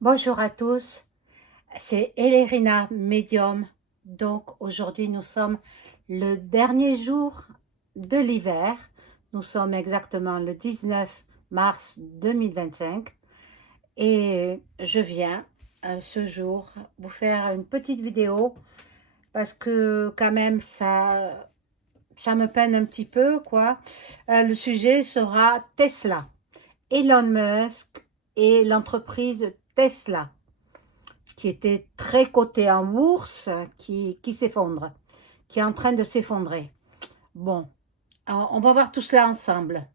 Bonjour à tous, c'est Elérina Medium. Donc aujourd'hui nous sommes le dernier jour de l'hiver. Nous sommes exactement le 19 mars 2025 et je viens ce jour vous faire une petite vidéo parce que quand même ça me peine un petit peu quoi. Le sujet sera Tesla, Elon Musk et l'entreprise Tesla, qui était très coté en bourse, qui s'effondre, qui est en train de s'effondrer. Bon, on va voir tout cela ensemble.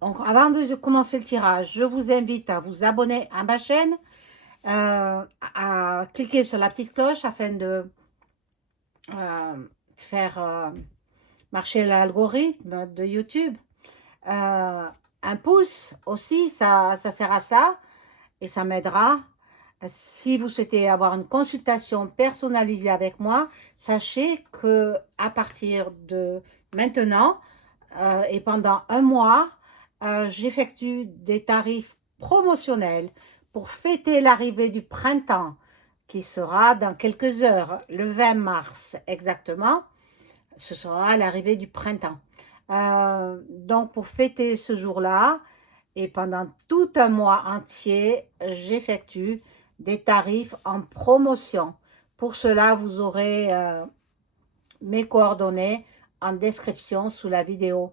Donc, avant de commencer le tirage, je vous invite à vous abonner à ma chaîne, à cliquer sur la petite cloche afin de faire marcher l'algorithme de YouTube. Un pouce aussi, ça sert à ça et ça m'aidera. Si vous souhaitez avoir une consultation personnalisée avec moi, sachez que à partir de maintenant et pendant un mois, j'effectue des tarifs promotionnels pour fêter l'arrivée du printemps, qui sera dans quelques heures, le 20 mars exactement. Ce sera l'arrivée du printemps. Donc, pour fêter ce jour-là, et pendant tout un mois entier, j'effectue des tarifs en promotion. Pour cela, vous aurez mes coordonnées en description sous la vidéo.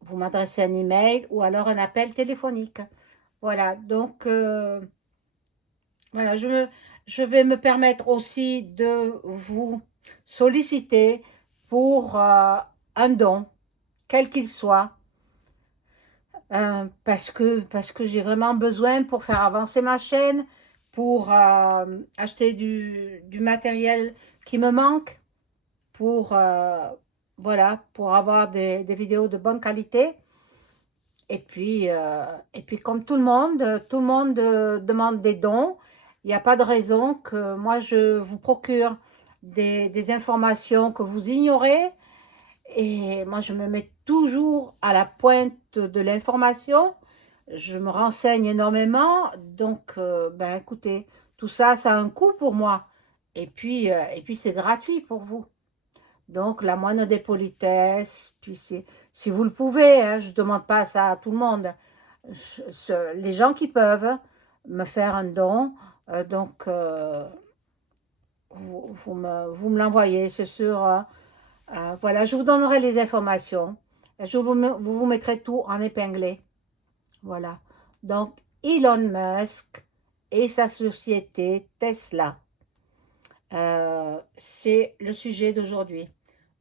Vous m'adressez un email ou alors un appel téléphonique. Voilà, donc voilà, je vais me permettre aussi de vous solliciter pour un don, quel qu'il soit, parce que j'ai vraiment besoin pour faire avancer ma chaîne, pour acheter du matériel qui me manque, pour, voilà, pour avoir des vidéos de bonne qualité. Et puis comme tout le monde demande des dons. Il n'y a pas de raison que moi je vous procure des informations que vous ignorez. Et moi, je me mets toujours à la pointe de l'information. Je me renseigne énormément. Donc, ben, écoutez, tout ça, ça a un coût pour moi. Et puis c'est gratuit pour vous. Donc, la moindre des politesses. Puis, si vous le pouvez, hein, je ne demande pas ça à tout le monde. Les gens qui peuvent me faire un don, donc, vous me l'envoyez. C'est sur voilà, je vous donnerai les informations. Vous mettrai tout en épinglé. Voilà. Donc, Elon Musk et sa société Tesla. C'est le sujet d'aujourd'hui.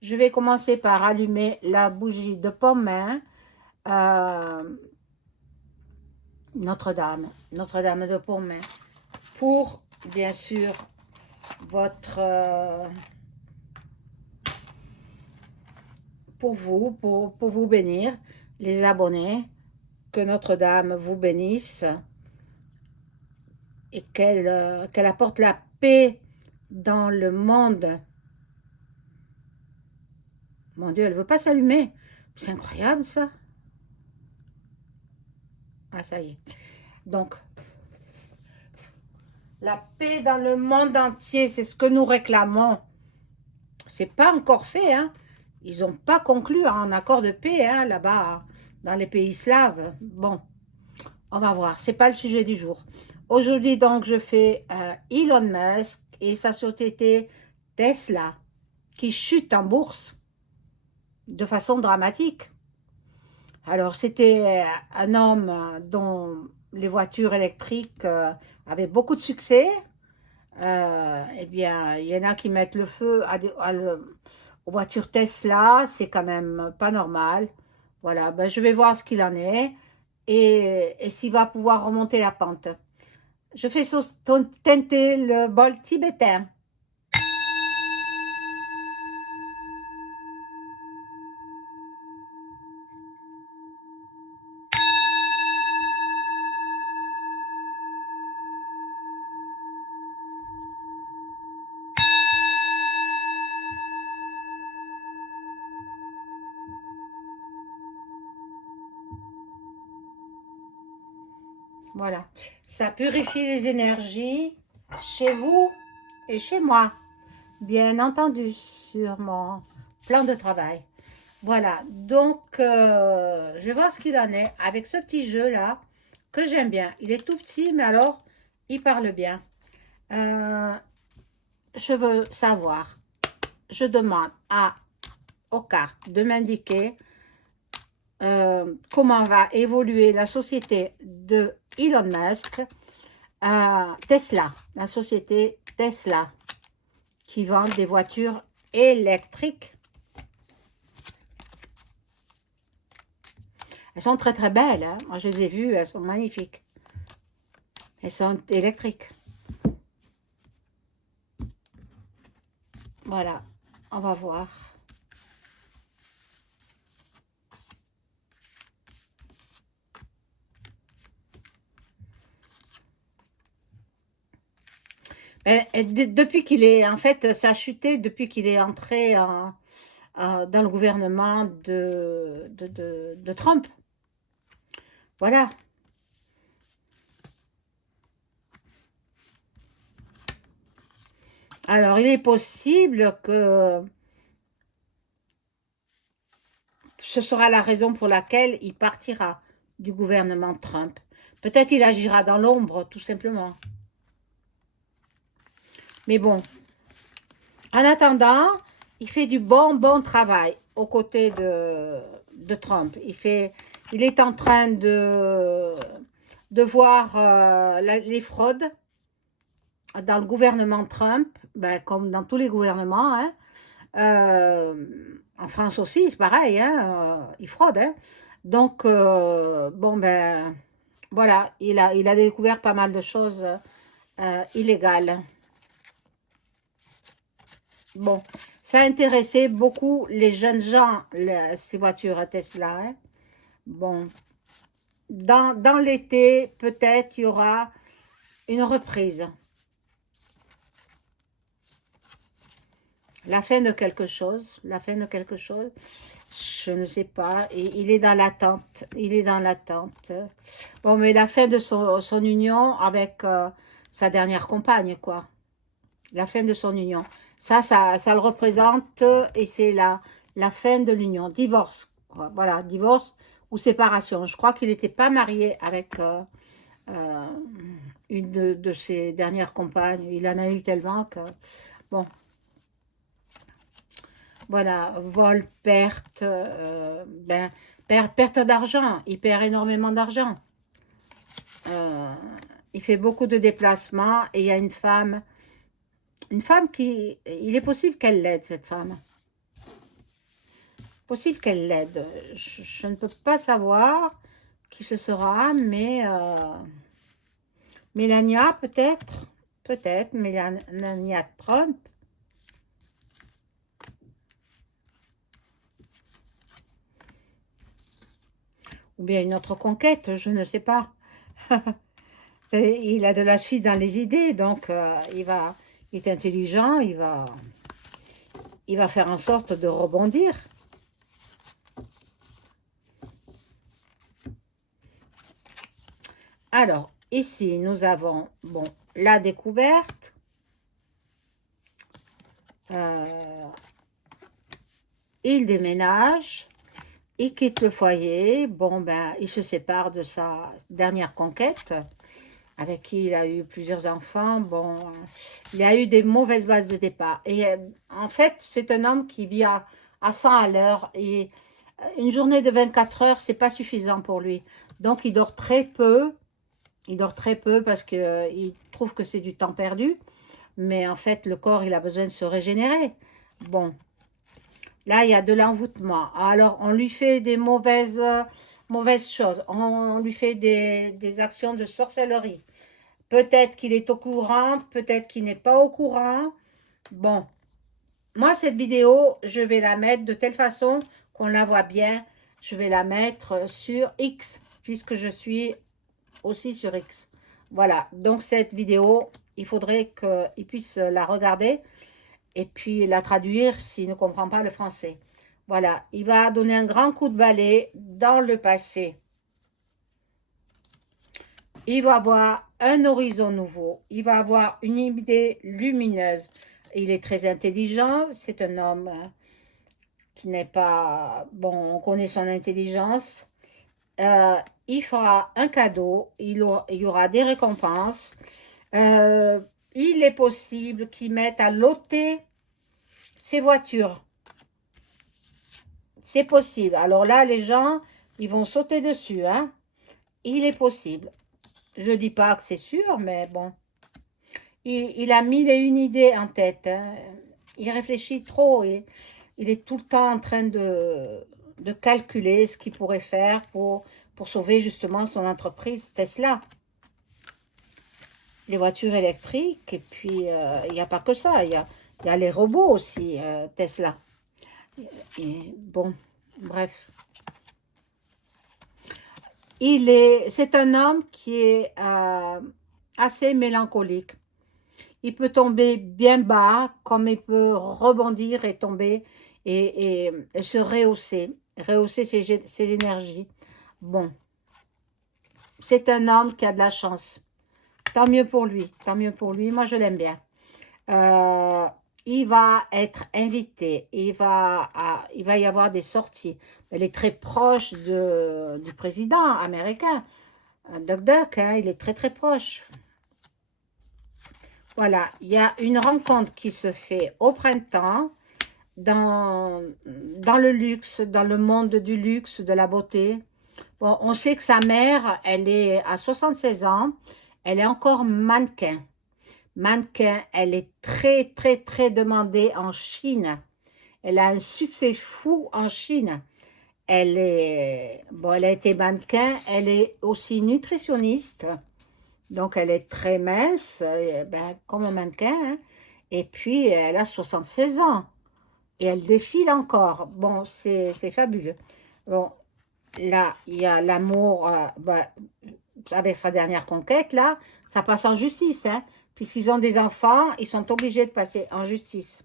Je vais commencer par allumer la bougie de Pomain, Notre-Dame, Notre-Dame de Pomain, pour, bien sûr, votre... pour vous, pour vous bénir, les abonnés. Que Notre-Dame vous bénisse et qu'elle apporte la paix dans le monde. Mon Dieu, elle ne veut pas s'allumer. C'est incroyable ça. Ah, ça y est. Donc, la paix dans le monde entier, c'est ce que nous réclamons. C'est pas encore fait, hein. Ils n'ont pas conclu un accord de paix, hein, là-bas, dans les pays slaves. Bon, on va voir. C'est pas le sujet du jour. Aujourd'hui, donc, je fais Elon Musk et sa société Tesla qui chute en bourse de façon dramatique. Alors, c'était un homme dont les voitures électriques avaient beaucoup de succès. Eh bien, il y en a qui mettent le feu aux voitures Tesla. C'est quand même pas normal. Voilà, ben, je vais voir ce qu'il en est et s'il va pouvoir remonter la pente. Je fais teinter le bol tibétain. Voilà. Ça purifie les énergies chez vous et chez moi. Bien entendu, sur mon plan de travail. Voilà. Donc, je vais voir ce qu'il en est avec ce petit jeu-là que j'aime bien. Il est tout petit, mais alors, il parle bien. Euh, je veux savoir, je demande aux cartes de m'indiquer comment va évoluer la société de Elon Musk, Tesla, la société Tesla, qui vend des voitures électriques. Elles sont très très belles, hein. Moi je les ai vues, elles sont magnifiques. Elles sont électriques. Voilà, on va voir. Depuis qu'il est, en fait, ça a chuté depuis qu'il est entré dans le gouvernement de Trump. Voilà. Alors, il est possible que ce sera la raison pour laquelle il partira du gouvernement Trump. Peut-être il agira dans l'ombre, tout simplement. Mais bon, en attendant, il fait du bon travail aux côtés de Trump. Il est en train de voir les fraudes dans le gouvernement Trump, ben, comme dans tous les gouvernements, hein. En France aussi, c'est pareil, hein, ils fraudent, hein. Donc, bon, ben, voilà, il a découvert pas mal de choses illégales. Bon, ça a intéressé beaucoup les jeunes gens, ces voitures Tesla, hein. Bon, dans l'été, peut-être, il y aura une reprise. La fin de quelque chose, la fin de quelque chose, je ne sais pas, et il est dans l'attente, il est dans l'attente. Bon, mais la fin de son union avec sa dernière compagne, quoi. La fin de son union. Ça le représente, et c'est la fin de l'union. Divorce, voilà, divorce ou séparation. Je crois qu'il n'était pas marié avec euh, une de ses dernières compagnes. Il en a eu tellement que... Bon, voilà, vol, perte, ben, perte d'argent. Il perd énormément d'argent. Euh, il fait beaucoup de déplacements et il y a une femme qui... Il est possible qu'elle l'aide, cette femme. Possible qu'elle l'aide. Je ne peux pas savoir qui ce sera, mais Melania peut-être. Peut-être, Melania Trump. Ou bien une autre conquête, je ne sais pas. Il a de la suite dans les idées, donc il est intelligent, il va faire en sorte de rebondir. Alors, ici, nous avons, bon, la découverte. Il déménage. Il quitte le foyer. Bon, ben, il se sépare de sa dernière conquête, avec qui il a eu plusieurs enfants. Bon, il a eu des mauvaises bases de départ. Et en fait, c'est un homme qui vit à 100 à l'heure. Et une journée de 24 heures, c'est pas suffisant pour lui. Donc, il dort très peu. Il dort très peu parce qu'il trouve que c'est du temps perdu. Mais en fait, le corps, il a besoin de se régénérer. Bon, là, il y a de l'envoûtement. Alors, on lui fait des mauvaises choses. On lui fait des actions de sorcellerie. Peut-être qu'il est au courant, peut-être qu'il n'est pas au courant. Bon, moi, cette vidéo, je vais la mettre de telle façon qu'on la voit bien. Je vais la mettre sur X, puisque je suis aussi sur X. Voilà, donc cette vidéo, il faudrait qu'il puisse la regarder et puis la traduire s'il ne comprend pas le français. Voilà, il va donner un grand coup de balai dans le passé. Il va avoir un horizon nouveau. Il va avoir une idée lumineuse. Il est très intelligent. C'est un homme qui n'est pas... Bon, on connaît son intelligence. Euh, il fera un cadeau. Il y aura des récompenses. Euh, il est possible qu'il mette à loter ses voitures. C'est possible. Alors là, les gens, ils vont sauter dessus, hein. Il est possible. Je dis pas que c'est sûr, mais bon. Il a mille et une idées en tête, hein. Il réfléchit trop et il est tout le temps en train de calculer ce qu'il pourrait faire pour sauver justement son entreprise Tesla. Les voitures électriques, et puis il n'y a pas que ça, il y a les robots aussi, Tesla. Et bon, bref. C'est un homme qui est assez mélancolique. Il peut tomber bien bas, comme il peut rebondir et tomber et se rehausser ses énergies. Bon, c'est un homme qui a de la chance. Tant mieux pour lui, tant mieux pour lui. Moi, je l'aime bien. Euh, il va être invité, il va y avoir des sorties. Il est très proche du président américain, Doc Duck, hein, il est très très proche. Voilà, il y a une rencontre qui se fait au printemps dans le luxe, dans le monde du luxe, de la beauté. Bon, on sait que sa mère, elle est à 76 ans, elle est encore mannequin. Mannequin, elle est très, très, très demandée en Chine. Elle a un succès fou en Chine. Bon, elle a été mannequin, elle est aussi nutritionniste. Donc, elle est très mince, ben, comme un mannequin, hein. Et puis, elle a 76 ans. Et elle défile encore. Bon, c'est fabuleux. Bon, là, il y a l'amour ben, avec sa dernière conquête, là. Ça passe en justice, hein. Puisqu'ils ont des enfants, ils sont obligés de passer en justice.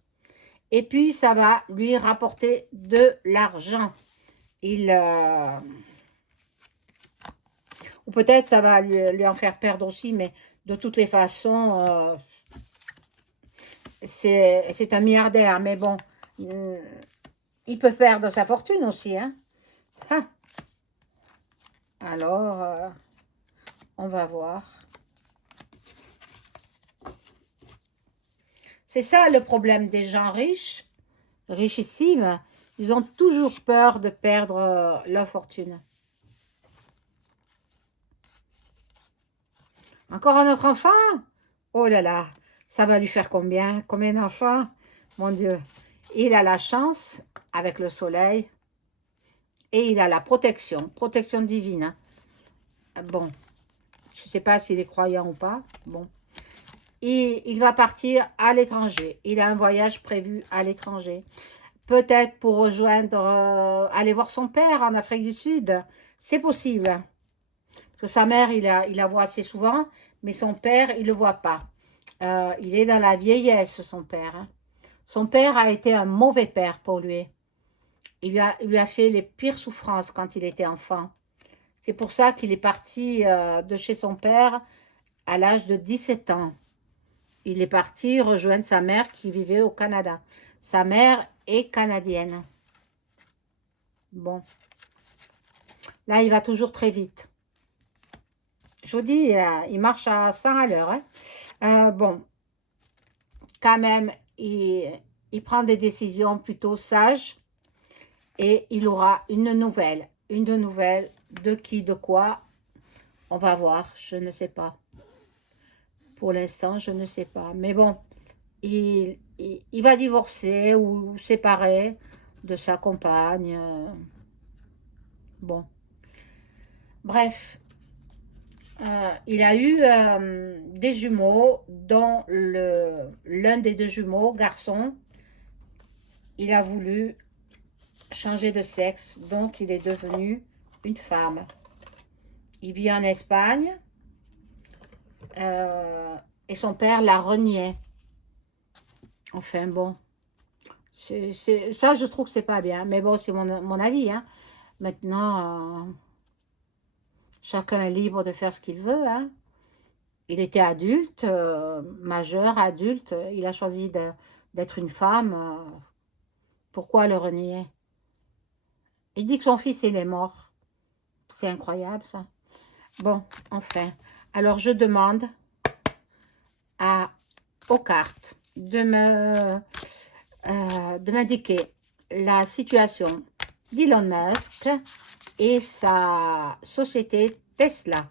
Et puis, ça va lui rapporter de l'argent. Il... ou peut-être ça va lui en faire perdre aussi, mais de toutes les façons, c'est un milliardaire, mais bon, il peut perdre sa fortune aussi, hein. Ah, alors, on va voir. C'est ça le problème des gens riches, richissimes. Ils ont toujours peur de perdre leur fortune. Encore un autre enfant? Oh là là, ça va lui faire combien? Combien d'enfants? Mon Dieu. Il a la chance avec le soleil et il a la protection divine, hein. Bon, je ne sais pas s'il est croyant ou pas. Bon. Il va partir à l'étranger. Il a un voyage prévu à l'étranger. Peut-être pour rejoindre, aller voir son père en Afrique du Sud. C'est possible. Parce que sa mère, il la voit assez souvent, mais son père, il ne le voit pas. Il est dans la vieillesse, son père, hein. Son père a été un mauvais père pour lui. Il lui a fait les pires souffrances quand il était enfant. C'est pour ça qu'il est parti de chez son père à l'âge de 17 ans. Il est parti rejoindre sa mère qui vivait au Canada. Sa mère est canadienne. Bon, là, il va toujours très vite. Je vous dis, il marche à 100 à l'heure, hein. Bon, quand même, il prend des décisions plutôt sages et il aura une nouvelle. Une nouvelle de qui, de quoi, on va voir, je ne sais pas. Pour l'instant, je ne sais pas. Mais bon, il va divorcer ou séparer de sa compagne. Bon, bref, il a eu des jumeaux, dont l'un des deux jumeaux, garçon, il a voulu changer de sexe, donc il est devenu une femme. Il vit en Espagne et son père l'a renié. Enfin bon, ça je trouve que c'est pas bien, mais bon, c'est mon avis, hein. Maintenant, Chacun est libre de faire ce qu'il veut, hein. Il était adulte, majeur, adulte. Il a choisi d'être une femme. Pourquoi le renier? Il dit que son fils, il est mort. C'est incroyable, ça. Bon, enfin. Alors, je demande aux cartes de m'indiquer la situation d'Elon Musk et sa société Tesla.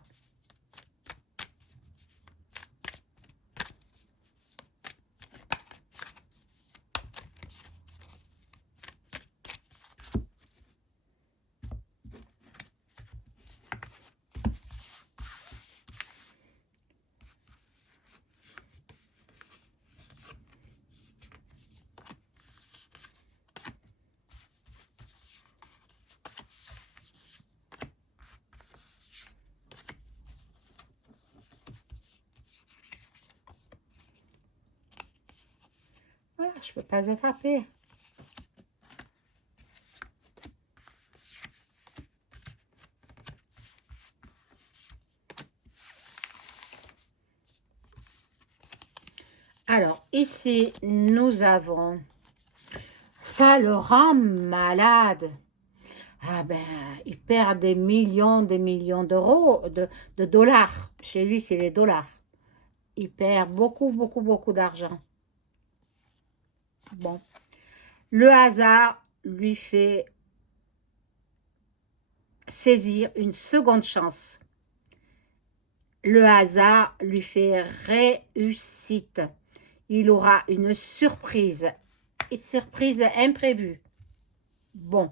Ah, je peux pas attraper. Alors, ici, nous avons... Ça le rend malade. Ah ben, il perd des millions d'euros, de dollars. Chez lui, c'est les dollars. Il perd beaucoup, beaucoup, beaucoup d'argent. Bon. Le hasard lui fait saisir une seconde chance. Le hasard lui fait réussite. Il aura une surprise imprévue. Bon,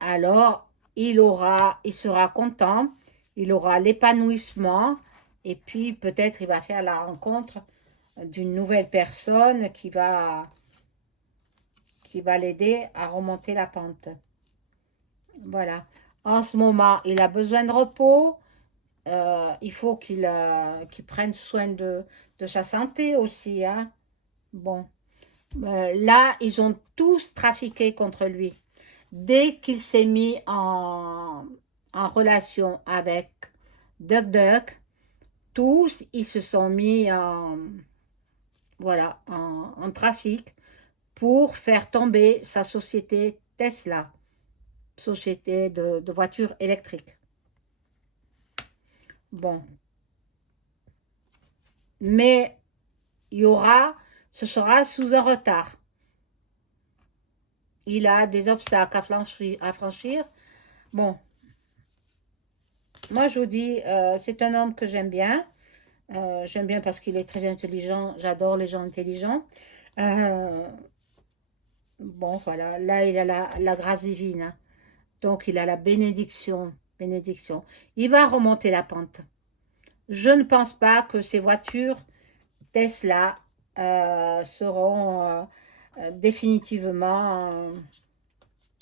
alors il sera content, il aura l'épanouissement et puis peut-être il va faire la rencontre d'une nouvelle personne qui va l'aider à remonter la pente. Voilà. En ce moment, il a besoin de repos. Il faut qu'il prenne soin de sa santé aussi, hein. Bon. Là, ils ont tous trafiqué contre lui. Dès qu'il s'est mis en relation avec DuckDuck, tous, ils se sont mis voilà, en trafic pour faire tomber sa société Tesla, société de voitures électriques. Bon. Mais ce sera sous un retard. Il a des obstacles à franchir. Bon, moi je vous dis, c'est un homme que j'aime bien. J'aime bien parce qu'il est très intelligent. J'adore les gens intelligents. Euh, bon, voilà. Là, il a la grâce divine, hein. Donc, il a la bénédiction. Bénédiction. Il va remonter la pente. Je ne pense pas que ces voitures Tesla seront définitivement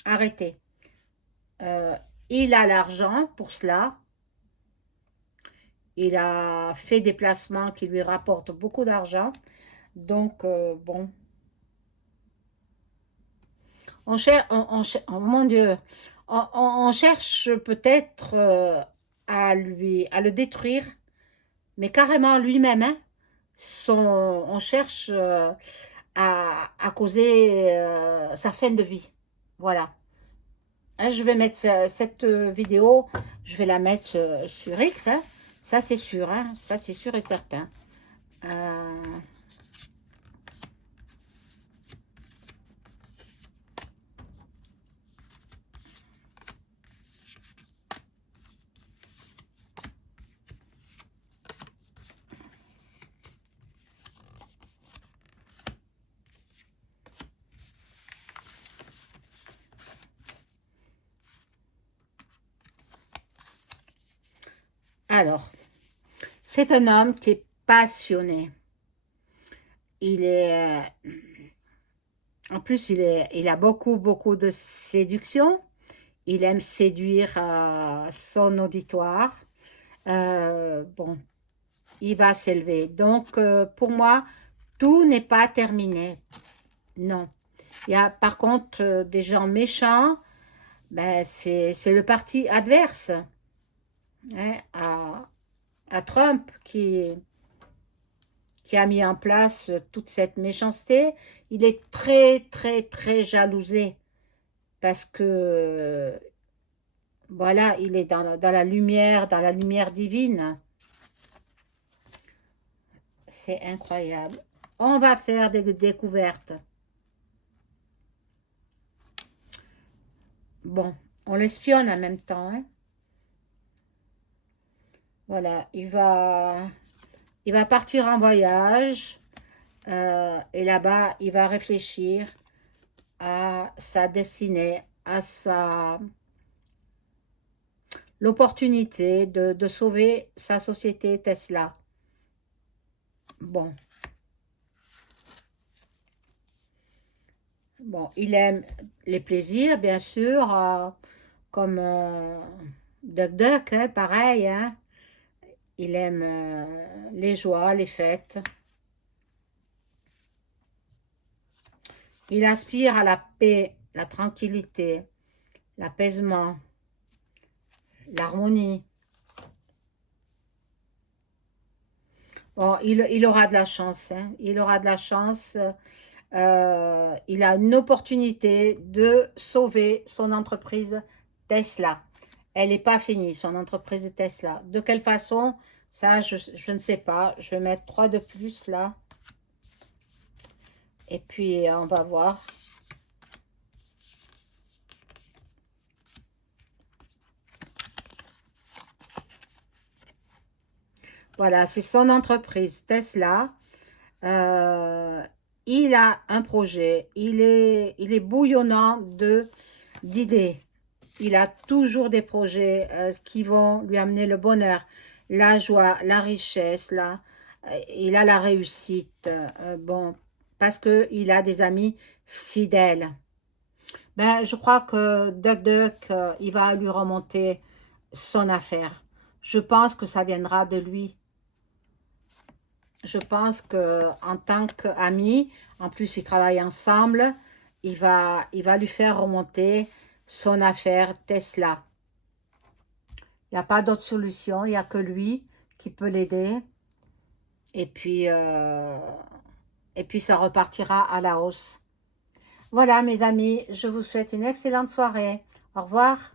arrêtées. Il a l'argent pour cela. Il a fait des placements qui lui rapportent beaucoup d'argent. Donc, bon. On cherche, oh mon Dieu, on cherche peut-être à le détruire, mais carrément lui-même, hein. On cherche à causer sa fin de vie. Voilà. Hein, je vais mettre cette vidéo, je vais la mettre sur X, hein. Ça c'est sûr, hein. Ça c'est sûr et certain. Euh, alors, c'est un homme qui est passionné. Il est, en plus, il a beaucoup, beaucoup de séduction. Il aime séduire son auditoire. Bon, il va s'élever. Donc, pour moi, tout n'est pas terminé. Non. Il y a par contre des gens méchants. Ben, c'est le parti adverse. hein, à Trump qui a mis en place toute cette méchanceté. Il est très, très, très jalousé parce que, voilà, il est dans la lumière divine. C'est incroyable. On va faire des découvertes. Bon, on l'espionne en même temps, hein. Voilà, il va partir en voyage et là-bas, il va réfléchir à sa destinée, à l'opportunité de sauver sa société Tesla. Bon, bon, il aime les plaisirs, bien sûr, comme Duck Duck, hein, pareil, hein. Il aime les joies, les fêtes. Il aspire à la paix, la tranquillité, l'apaisement, l'harmonie. Bon, il aura de la chance, hein. Il aura de la chance. Il a une opportunité de sauver son entreprise Tesla. Elle n'est pas finie, son entreprise Tesla. De quelle façon? Ça, je ne sais pas. Je vais mettre 3 de plus là. Et puis, on va voir. Voilà, c'est son entreprise Tesla. Euh, il a un projet. Il est bouillonnant d'idées. Il a toujours des projets qui vont lui amener le bonheur, la joie, la richesse, il a la réussite. Bon, parce qu'il a des amis fidèles. Ben, je crois que Duck Duck, il va lui remonter son affaire. Je pense que ça viendra de lui. Je pense que en tant qu'ami, en plus ils travaillent ensemble, il va lui faire remonter son affaire Tesla. Il n'y a pas d'autre solution, il n'y a que lui qui peut l'aider. Et puis ça repartira à la hausse. Voilà mes amis, je vous souhaite une excellente soirée. Au revoir.